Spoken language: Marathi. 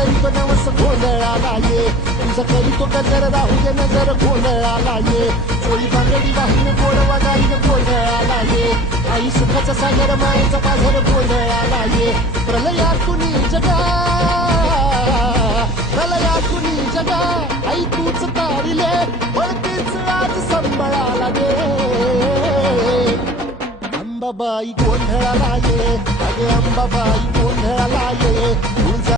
गरीब नवस गोंधळाला ये, तुझं करी तो गजर राहू दे नजर गोंधळाला ये, चोळी बांगडी वाहून गोडवा गाईन गोंधळाला ये, आई सुखाचा सागर मायेचा बाजार गोंधळाला ये, प्रलयातुनी जगा, प्रलयातुनी जगा, आई तूच तारिले पळतीच आज संबळाला गे. अंबाबाई गोंधळाला ये, अगे अंबाबाई गोंधळाला ये.